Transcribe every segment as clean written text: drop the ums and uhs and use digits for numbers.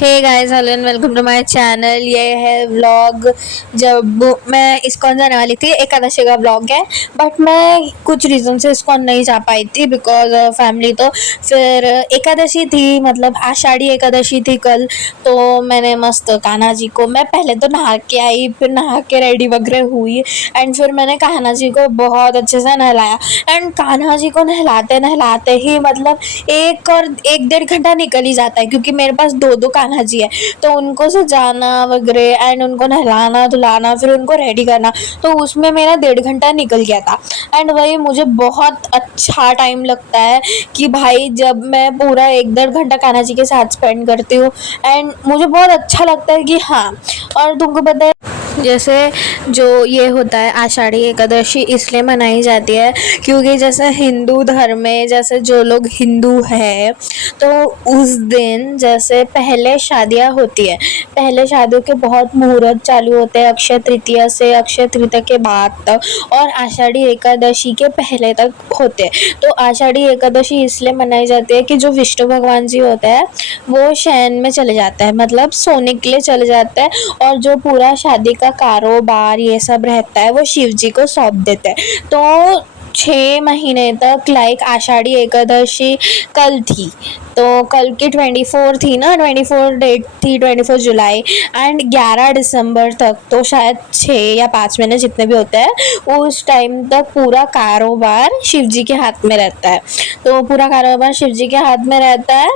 Hey guys, hello and welcome to my channel. ये है vlog. जब मैं इस्कॉन जाने वाली थी, एकादशी का व्लॉग है, बट मैं कुछ रीज़न से इस्कॉन नहीं जा पाई थी बिकॉज फैमिली। तो फिर एकादशी थी, मतलब आषाढ़ी एकादशी थी कल। तो मैंने मस्त कान्हा जी को, मैं पहले तो नहा के आई, फिर नहा के रेडी वगैरह हुई एंड फिर मैंने कान्हा जी को बहुत अच्छे से नहलाया। एंड कान्हा जी को नहलाते नहलाते ही मतलब एक डेढ़ घंटा निकल ही जाता है, क्योंकि मेरे पास दो दो कान्हा जी है। तो उनको सजाना वगैरह एंड उनको नहलाना धुलाना, फिर उनको रेडी करना, तो उसमें मेरा डेढ़ घंटा निकल गया था। एंड वही मुझे बहुत अच्छा टाइम लगता है कि भाई जब मैं पूरा एक डेढ़ घंटा कान्हा जी के साथ स्पेंड करती हूँ एंड मुझे बहुत अच्छा लगता है कि हाँ। और तुमको पता है, जैसे जो ये होता है आषाढ़ी एकादशी इसलिए मनाई जाती है क्योंकि जैसे हिंदू धर्म में, जैसे जो लोग हिंदू हैं तो उस दिन जैसे पहले शादियां होती है, पहले शादियों के बहुत मुहूर्त चालू होते हैं अक्षय तृतीया से, अक्षय तृतीया के बाद तक, और आषाढ़ी एकादशी के पहले तक होते हैं। तो आषाढ़ी एकादशी इसलिए मनाई जाती है कि जो विष्णु भगवान जी होते हैं वो शयन में चले जाते हैं, मतलब सोने के लिए चले जाते हैं, और जो पूरा शादी का कारोबार ये सब रहता है वो शिव जी को सौंप देते हैं। तो 6 महीने तक लाइक आषाढ़ी एकादशी कल थी, तो कल की 24 थी ना, 24 डेट थी, 24 जुलाई, एंड 11 दिसंबर तक, तो शायद 6 या 5 महीने जितने भी होते हैं उस टाइम तक पूरा कारोबार शिव जी के हाथ में रहता है। तो पूरा कारोबार शिव जी के हाथ में रहता है।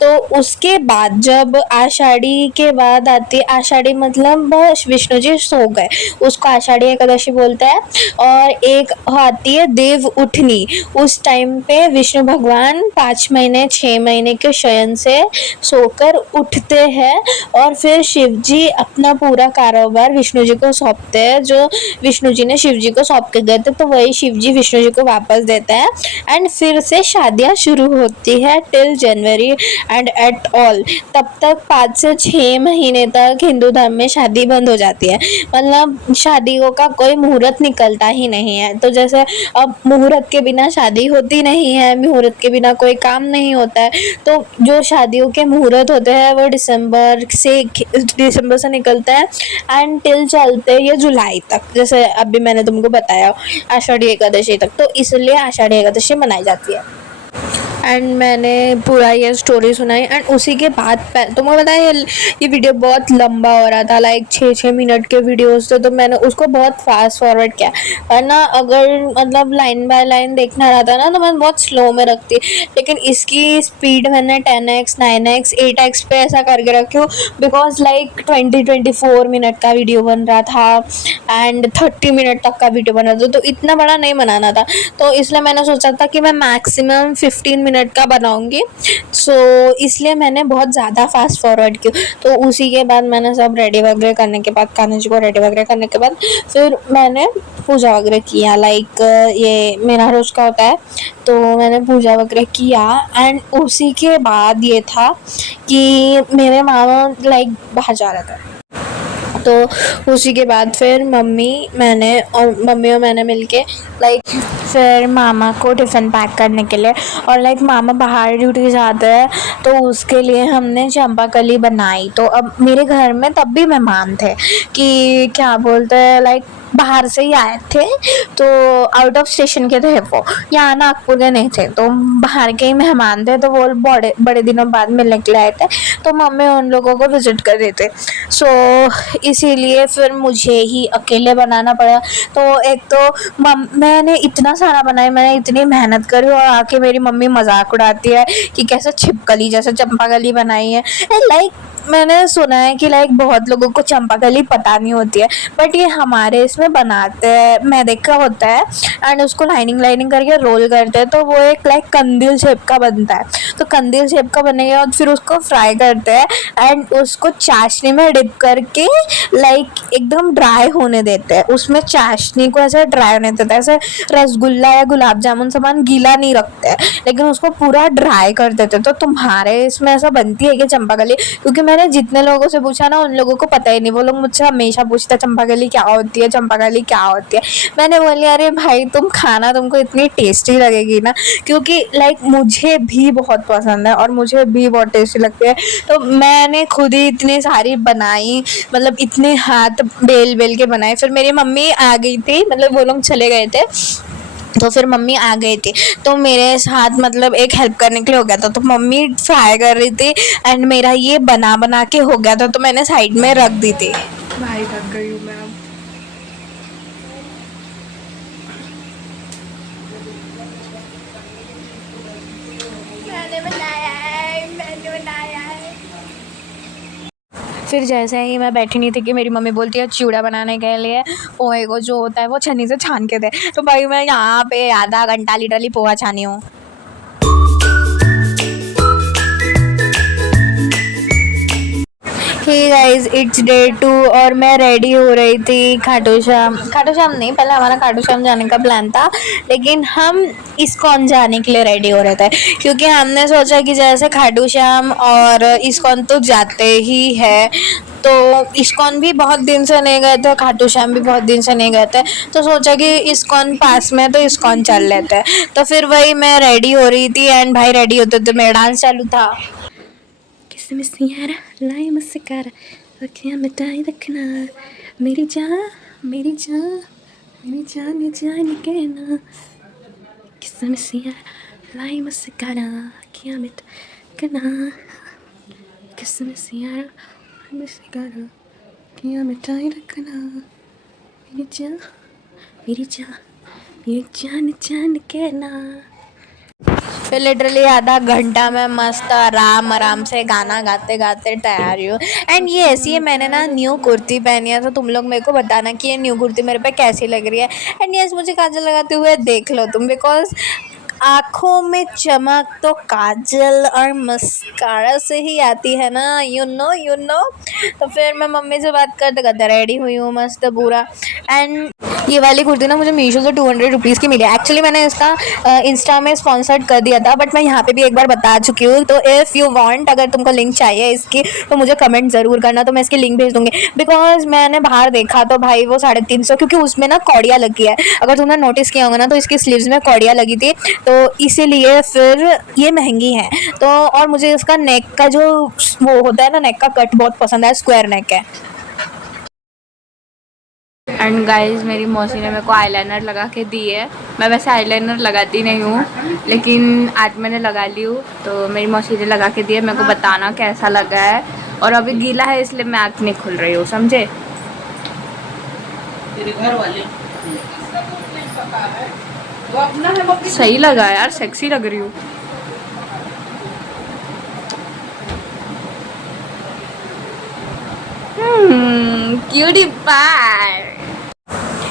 तो उसके बाद जब आषाढ़ी के बाद आती है, आषाढ़ी मतलब विष्णु जी सो गए, उसको आषाढ़ी एकादशी बोलते हैं। और एक आती है देव उठनी, उस टाइम पे विष्णु भगवान 5 महीने 6 महीने के शयन से सोकर उठते हैं, और फिर शिव जी अपना पूरा कारोबार विष्णु जी को सौंपते हैं, जो विष्णु जी ने शिव जी को सौंप के गए थे, तो वही शिव जी विष्णु जी को वापस देते हैं। एंड फिर से शादियां शुरू होती है till January and at all, तब तक 5 से 6 महीने तक हिंदू धर्म में शादी बंद हो जाती है, मतलब शादियों का कोई मुहूर्त निकलता ही नहीं है। तो जैसे अब मुहूर्त के बिना शादी होती नहीं है, मुहूर्त के बिना कोई काम नहीं होता है। तो जो शादियों के मुहूर्त होते हैं वो दिसंबर से निकलते हैं एंड टिल चलते हैं ये जुलाई तक, जैसे अभी मैंने तुमको बताया आषाढ़ी एकादशी तक। तो इसलिए आषाढ़ी एकादशी मनाई जाती है। एंड मैंने पूरा ये स्टोरी सुनाई एंड उसी के बाद तुमको पता है ये वीडियो बहुत लंबा हो रहा था, लाइक 6-6 मिनट के वीडियोस थे, तो मैंने उसको बहुत फास्ट फॉरवर्ड किया। वरना अगर मतलब लाइन बाय लाइन देखना रहता ना तो मैं बहुत स्लो में रखती, लेकिन इसकी स्पीड मैंने 10x 9x 8x पे ऐसा करके रखी हूँ, बिकॉज लाइक 24 मिनट का वीडियो बन रहा था एंड 30 मिनट तक का वीडियो बन रहा था, तो इतना बड़ा नहीं बनाना था। तो इसलिए मैंने सोचा था कि मैं मैक्सिमम 15 मिनट का बनाऊंगी, सो इसलिए मैंने बहुत ज़्यादा फास्ट फॉरवर्ड की। तो उसी के बाद मैंने सब रेडी वगैरह करने के बाद, कान्हा जी को रेडी वगैरह करने के बाद फिर मैंने पूजा वगैरह किया, लाइक ये मेरा रोज का होता है, तो मैंने पूजा वगैरह किया। एंड उसी के बाद ये था कि मेरे मामा लाइक बाहर जा रहे थे, तो उसी के बाद फिर मम्मी और मैंने मिलके लाइक फिर मामा को टिफ़िन पैक करने के लिए, और लाइक मामा बाहर ड्यूटी जाते हैं तो उसके लिए हमने चंपाकली बनाई। तो अब मेरे घर में तब भी मेहमान थे कि क्या बोलते हैं, लाइक बाहर से ही आए थे, तो आउट ऑफ स्टेशन के थे, वो यहाँ नागपुर के नहीं थे, तो बाहर के ही मेहमान थे, तो वो बड़े बड़े दिनों बाद मिलने के लिए आए थे, तो मम्मी उन लोगों को विज़िट कर रहे थे। सो इसीलिए फिर मुझे ही अकेले बनाना पड़ा। तो एक तो मैंने इतना सारा बनाया, मैंने इतनी मेहनत करी, और आके मेरी मम्मी मजाक उड़ाती है कि कैसे छिपकली जैसे चंपाकली बनाई है। लाइक मैंने सुना है कि लाइक बहुत लोगों को चंपाकली पता नहीं होती है, बट ये हमारे इसमें बनाते हैं, मैदे का होता है एंड उसको लाइनिंग करके रोल करते हैं, तो वो एक लाइक कंदील शेप का बनता है। तो कंदील शेप का बनने के बाद फिर उसको फ्राई करते हैं एंड उसको चाशनी में डिप करके लाइक एकदम ड्राई होने देते हैं, उसमें चाशनी को ऐसे ड्राई होने देते हैं, ऐसे रसगुल्ला या गुलाब जामुन सामान गीला नहीं रखते हैं, लेकिन उसको पूरा ड्राई कर देते हैं। तो तुम्हारे इसमें ऐसा बनती है कि चंपाकली? क्योंकि मैंने जितने लोगों से पूछा ना, उन लोगों को पता ही नहीं। वो लोग मुझसे हमेशा पूछते हैं चंपाकली क्या होती है, चंपाकली क्या होती है। मैंने बोली अरे भाई तुम खाना, तुमको इतनी टेस्टी लगेगी ना, क्योंकि लाइक मुझे भी बहुत पसंद है और मुझे भी बहुत टेस्टी लगती है। तो मैंने खुद ही इतनी सारी बनाई, मतलब इतने हाथ बेल बेल के बनाए। फिर मेरी मम्मी आ गई थी, मतलब वो लोग चले गए थे, तो फिर मम्मी आ गई थी, तो मेरे साथ मतलब एक हेल्प करने के लिए हो गया था। तो मम्मी फ्राई कर रही थी एंड मेरा ये बना बना के हो गया था, तो मैंने साइड में रख दी थी। भाई थक गई हूँ मैं अब। फिर जैसे ही मैं बैठी नहीं थी कि मेरी मम्मी बोलती है चिवड़ा बनाने के लिए पोहे को जो होता है वो छन्नी से छान के दे, तो भाई मैं यहाँ पे आधा घंटा लिटरली पोहा छानी हूँ। हे गाइस, इट्स डे 2 और मैं रेडी हो रही थी खाटू श्याम नहीं, पहले हमारा खाटू श्याम जाने का प्लान था, लेकिन हम इस्कॉन जाने के लिए रेडी हो रहे थे, क्योंकि हमने सोचा कि जैसे खाटू श्याम और इस्कॉन तो जाते ही है, तो इस्कॉन भी बहुत दिन से नहीं गए थे, खाटू श्याम भी बहुत दिन से नहीं गए थे, तो सोचा कि इस्कॉन पास में तो इस्कॉन चल लेते हैं। तो फिर वही मैं रेडी हो रही थी एंड भाई रेडी होते थे मेरा डांस चालू था। किसमिस यारा लाई मस्कारा अखियां मिटाई रखना, मेरी जान मेरी जान मेरी जान जान कहना। किसमिस यारा लाई मस्कारा अखियां मिटाई रखना, किसमिस यारा लाई मस्कारा अखियां मिटाई रखना, मेरी जान मेरी जान मेरी जान जान कहना। फिर लिटरली आधा घंटा मैं मस्त आराम से गाना गाते गाते तैयार हूँ। एंड ये ऐसी है, मैंने ना न्यू कुर्ती पहनी है, तो तुम लोग मेरे को बताना कि ये न्यू कुर्ती मेरे पे कैसी लग रही है। एंड यस, मुझे काजल लगाते हुए देख लो तुम, बिकॉज आँखों में चमक तो काजल और मस्कारा से ही आती है ना, यू नो। तो फिर मैं मम्मी से बात करते करते रेडी हुई हूँ मस्त पूरा। एंड ये वाली कुर्ती ना मुझे मीशो से 200 रुपीज़ की मिली है। एक्चुअली मैंने इसका इंस्टा में स्पॉन्सर्ड कर दिया था, बट मैं यहाँ पे भी एक बार बता चुकी हूँ। तो इफ़ यू वांट, अगर तुमको लिंक चाहिए इसकी, तो मुझे कमेंट ज़रूर करना, तो मैं इसकी लिंक भेज दूँगी। बिकॉज मैंने बाहर देखा तो भाई वो 350, क्योंकि उसमें ना कौड़ियाँ लगी है। अगर तुमने नोटिस किया होगा ना, तो इसकी स्लीव्स में कौड़ियाँ लगी थी, तो इसीलिए फिर ये महंगी है। तो और मुझे इसका नेक का जो वो होता है ना, नेक का कट बहुत पसंद है, स्क्वायर नेक है। एंड गाइस, मेरी मौसी ने मेरे को आईलाइनर लगा के दी है। मैं वैसे आईलाइनर लगाती नहीं हूँ, लेकिन आज मैंने लगा ली हूँ, तो मेरी मौसी ने लगा के दी है। मेरे को बताना कैसा लगा है। और अभी गीला है इसलिए मैं आँख नहीं खुल रही हूँ, समझे? सही लगा यार, सेक्सी लग रही हूँ। Cutie pie.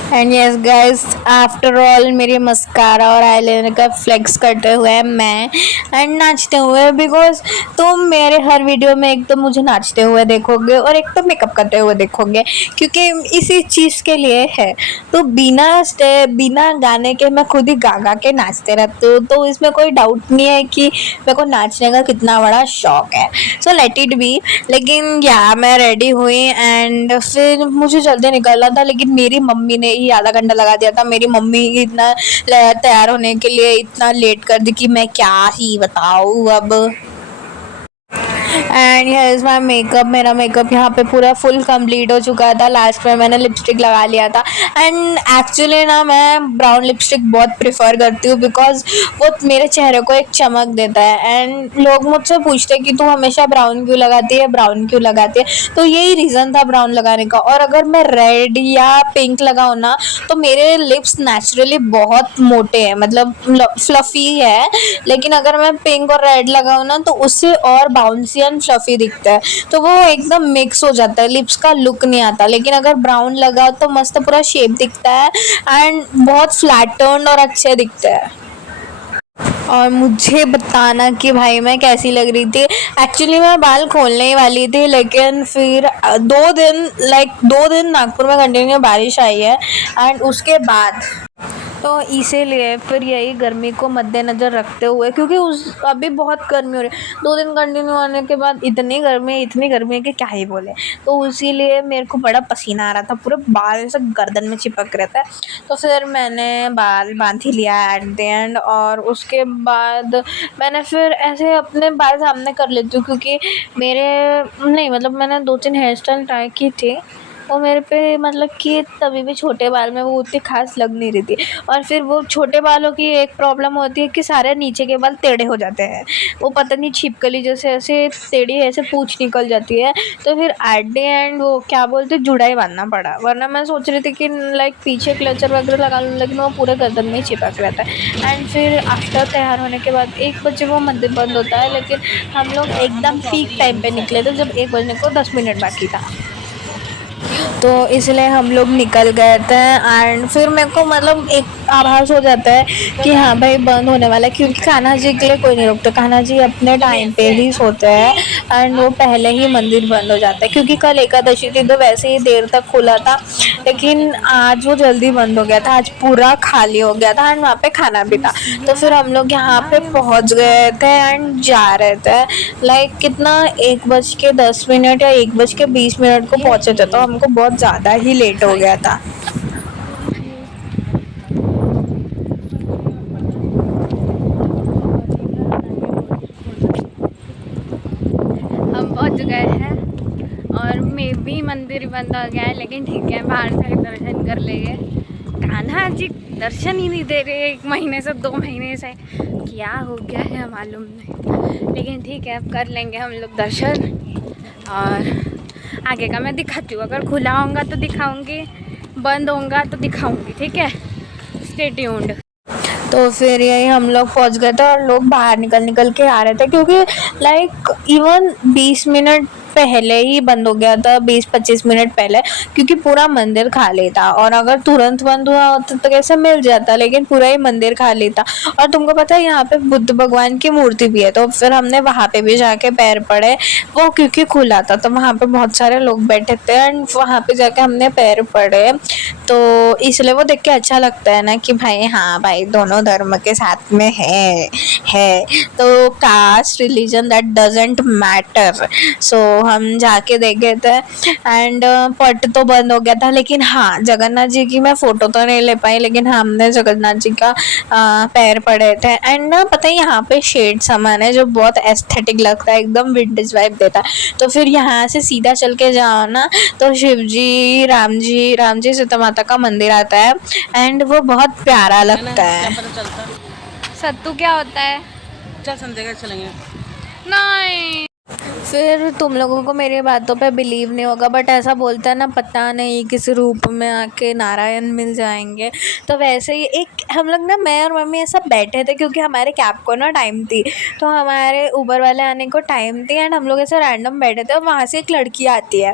And yes guys, after all मेरी मस्कारा और आईलाइनर का फ्लेक्स करते हुए मैं एंड नाचते हुए, बिकॉज तुम मेरे हर वीडियो में एक तो मुझे नाचते हुए देखोगे और एक तो मेकअप करते हुए देखोगे, क्योंकि इसी चीज़ के लिए है। तो बिना गाने के मैं खुद ही गा गा के नाचते रहती हूँ, तो इसमें कोई डाउट नहीं है कि मेरे को नाचने का कितना बड़ा शौक है। So let it be. लेकिन या मैं रेडी हुई एंड फिर मुझे जल्दी निकलना था, लेकिन मेरी मम्मी ने ही आधा घंटा लगा दिया था। मेरी मम्मी इतना तैयार होने के लिए इतना लेट कर दी कि मैं क्या ही बताऊँ अब। And here is my makeup. मेरा मेकअप यहाँ पे पूरा फुल कंप्लीट हो चुका था। लास्ट में मैंने लिपस्टिक लगा लिया था। एंड एक्चुअली ना मैं ब्राउन लिपस्टिक बहुत प्रिफर करती हूँ, बिकॉज वो मेरे चेहरे को एक चमक देता है। एंड लोग मुझसे पूछते हैं कि तू हमेशा ब्राउन क्यों लगाती है, ब्राउन क्यों लगाती है, तो यही रीज़न था ब्राउन लगाने का। और अगर मैं रेड या पिंक लगाऊँ ना, तो मेरे लिप्स नेचुरली बहुत मोटे हैं, मतलब फ्लफ़ी है, लेकिन अगर मैं पिंक और रेड लगाऊँ ना, तो उससे और बाउंसी एंड फ्लफी दिखता है, तो वो एकदम मिक्स हो जाता है, लिप्स का लुक नहीं आता। लेकिन अगर ब्राउन लगाओ तो मस्त पूरा शेप दिखता है एंड बहुत फ्लैटर्न और अच्छे दिखते हैं। और मुझे बताना कि भाई मैं कैसी लग रही थी। एक्चुअली मैं बाल खोलने ही वाली थी, लेकिन फिर 2 दिन नागपुर में कंटिन्यू बारिश आई है एंड उसके बाद तो इसीलिए फिर यही गर्मी को मद्देनज़र रखते हुए, क्योंकि उस अभी बहुत गर्मी हो रही है, 2 दिन कंटिन्यू आने के बाद इतनी गर्मी है कि क्या ही बोले। तो इसीलिए मेरे को बड़ा पसीना आ रहा था, पूरे बाल से गर्दन में चिपक रहे थे। तो फिर मैंने बाल बांध ही लिया एट द एंड, और उसके बाद मैंने फिर ऐसे अपने बाल सामने कर लेती हूँ, क्योंकि मेरे नहीं मतलब मैंने 2-3 हेयर स्टाइल ट्राई की थी, वो मेरे पे मतलब कि तभी भी छोटे बाल में वो उतनी खास लग नहीं रही थी। और फिर वो छोटे बालों की एक प्रॉब्लम होती है कि सारे नीचे के बाल टेढ़े हो जाते हैं, वो पता नहीं छिपकली जैसे ऐसे टेढ़ी ऐसे पूंछ निकल जाती है। तो फिर एट द एंड वो क्या बोलते जुड़ा ही बांधना पड़ा, वरना मैं सोच रही थी कि लाइक पीछे क्लचर वगैरह लगा लूँ, लेकिन वो पूरे गर्दन में ही चिपक रहता है। एंड फिर आफ्टर तैयार होने के बाद 1 बजे वो मंदिर बंद होता है, लेकिन हम लोग एकदम पीक टाइम पे निकले थे जब 1 बजने को 10 मिनट बाकी था, तो इसलिए हम लोग निकल गए थे। एंड फिर मेरे को मतलब एक आभास हो जाता है कि हाँ भाई बंद होने वाला है, क्योंकि कान्हा जी के लिए कोई नहीं रुकता, कान्हा जी अपने टाइम पे ही सोते हैं एंड वो पहले ही मंदिर बंद हो जाता है। क्योंकि कल एकादशी थी तो वैसे ही देर तक खुला था, लेकिन आज वो जल्दी बंद हो गया था, आज पूरा खाली हो गया था एंड वहाँ पे खाना भी था। तो फिर हम लोग यहाँ पे पहुँच गए थे एंड जा रहे थे, लाइक कितना 1:10 या 1:20 को पहुँचे थे, तो हमको बहुत ज़्यादा ही लेट हो गया था। हम पहुंच गए हैं और मे भी मंदिर बंद हो गया है, लेकिन ठीक है बाहर से दर्शन कर लेंगे। कान्हा जी दर्शन ही नहीं दे रहे 1 महीने से 2 महीने से, क्या हो गया है मालूम नहीं, लेकिन ठीक है अब कर लेंगे हम लोग दर्शन। और आगे का मैं दिखाती हूँ, अगर खुला होगा तो दिखाऊंगी, बंद होगा तो दिखाऊंगी, ठीक है, स्टे ट्यून्ड। तो फिर यही हम लोग पहुंच गए थे और लोग बाहर निकल के आ रहे थे, क्योंकि लाइक इवन 20 मिनट पहले ही बंद हो गया था, 20-25 मिनट पहले, क्योंकि पूरा मंदिर खाली था। और अगर तुरंत बंद हुआ होता तो कैसे मिल जाता, लेकिन पूरा ही मंदिर खाली था। और तुमको पता है यहाँ पे बुद्ध भगवान की मूर्ति भी है, तो फिर हमने वहाँ पे भी जाके पैर पड़े, वो क्योंकि खुला था तो वहाँ पे बहुत सारे लोग बैठे थे एंड वहाँ पे जाके हमने पैर पड़े। तो इसलिए वो देख के अच्छा लगता है ना कि भाई हाँ भाई दोनों धर्म के साथ में है। तो caste religion that doesn't matter. So हम जाके देखे थे एंड पट तो बंद हो गया था, लेकिन हाँ जगन्नाथ जी की मैं फ़ोटो तो नहीं ले पाई, लेकिन हमने जगन्नाथ जी का पैर पड़े थे। एंड ना पता है यहाँ पे शेड सामान है जो बहुत एस्थेटिक लगता है, एकदम विंटेज वाइब देता है। तो फिर यहाँ से सीधा चल के जाओ ना तो शिव जी राम जी सीता माता का मंदिर आता है एंड वो बहुत प्यारा लगता है। सत्तू क्या होता है? चल संध्या चलेंगे। नहीं फिर तुम लोगों को मेरी बातों पे बिलीव नहीं होगा, बट ऐसा बोलता है ना पता नहीं किस रूप में आके नारायण मिल जाएंगे। तो वैसे ही एक हम लोग ना मैं और मम्मी ऐसा बैठे थे, क्योंकि हमारे कैब को ना टाइम थी, तो हमारे उबर वाले आने को टाइम थी एंड हम लोग ऐसे रैंडम बैठे थे और वहाँ से एक लड़की आती है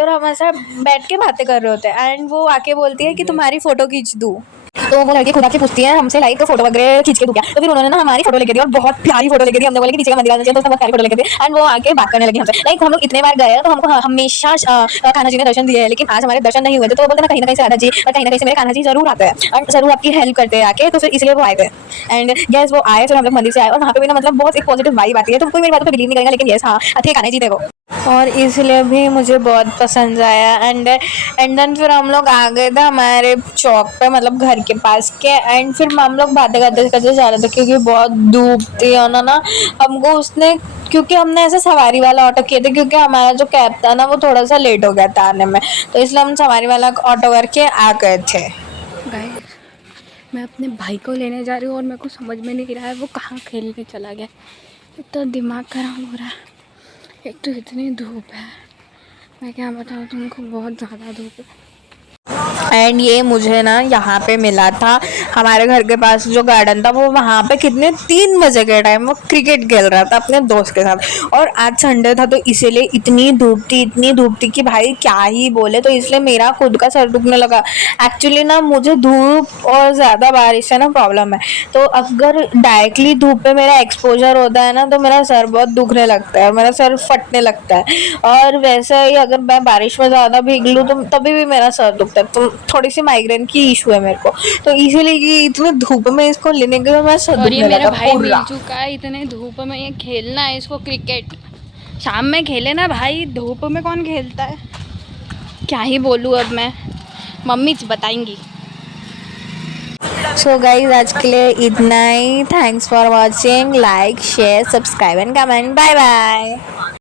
और हम ऐसा बैठ के बातें कर रहे होते हैं एंड वो आके बोलती है कि तुम्हारी फ़ोटो खींच दूँ। तो वो लड़की खुद आके पूछती है हमसे लाइक फोटो वगैरह खींच के दूँ क्या। तो फिर उन्होंने ना हमारी फोटो लेके दी और बहुत प्यारी फोटो लेके दी। हमने बोले कि पीछे का मंदिर आना चाहिए, तो बहुत प्यारी फोटो लेके दी एंड वो आके बात करने लगी हमसे। लाइक हम लोग इतने बार गए तो हमको हमेशा कान्हा जी ने दर्शन दिए हैं, लेकिन आज हमारे दर्शन नहीं हुए थे। तो वो बोलते ना कहीं से राधा जी और कहीं ना कहीं से मेरे कान्हा जी जरूर आते हैं और जरूर आपकी हेल्प करते हैं आके। तो फिर इसलिए वो आए थे एंड यस वो आए, फिर हम लोग मंदिर से आए और वहाँ पे भी ना मतलब बहुत एक पॉजिटिव वाइब आती है। तो कोई मेरी बातों पे बिलीव नहीं करेगा, लेकिन यस हाँ थे कान्हा जी थे वो, और इसलिए भी मुझे बहुत पसंद आया। एंड देन फिर हम लोग आ गए थे हमारे चौक पे, मतलब घर के पास के। एंड फिर हम लोग बातें करते जा रहे थे, क्योंकि बहुत धूप थी और ना हमको उसने, क्योंकि हमने ऐसे सवारी वाला ऑटो किए थे, क्योंकि हमारा जो कैब था ना वो थोड़ा सा लेट हो गया था आने में, तो इसलिए हम सवारी वाला ऑटो करके आ गए थे। गाइस मैं अपने भाई को लेने जा रही हूँ और मेरे को समझ में नहीं रहा है वो कहाँ खेलने चला गया। इतना दिमाग खराब हो रहा है, एक तो इतनी धूप है, मैं क्या बताऊँ तुमको, बहुत ज़्यादा धूप है। एंड ये मुझे ना यहाँ पे मिला था, हमारे घर के पास जो गार्डन था वो वहाँ पे कितने 3 बजे के टाइम वो क्रिकेट खेल रहा था अपने दोस्त के साथ। और आज संडे था तो इसीलिए इतनी धूप थी कि भाई क्या ही बोले, तो इसलिए मेरा खुद का सर दुखने लगा। एक्चुअली ना मुझे धूप और ज़्यादा बारिश से ना प्रॉब्लम है, तो अगर डायरेक्टली धूप पे मेरा एक्सपोजर होता है ना तो मेरा सर बहुत दुखने लगता है, मेरा सर फटने लगता है। और वैसे ही अगर मैं बारिश में ज़्यादा भीग लूँ तो तभी भी मेरा सर दुखता है। तो थोड़ी सी माइग्रेन की इशू है मेरे को, तो इसीलिए कि इतनी धूप में इसको लेने के बाद मेरा सर और ये दुखने मेरा लगा भाई मिल पूरा। चुका है, इतने धूप में ये खेलना है इसको क्रिकेट। शाम में खेले ना भाई, धूप में कौन खेलता है। क्या ही बोलूँ अब मैं, मम्मी बताएंगी। सो गाइज आज के लिए इतना ही। Thanks for watching, like share subscribe and comment, bye bye.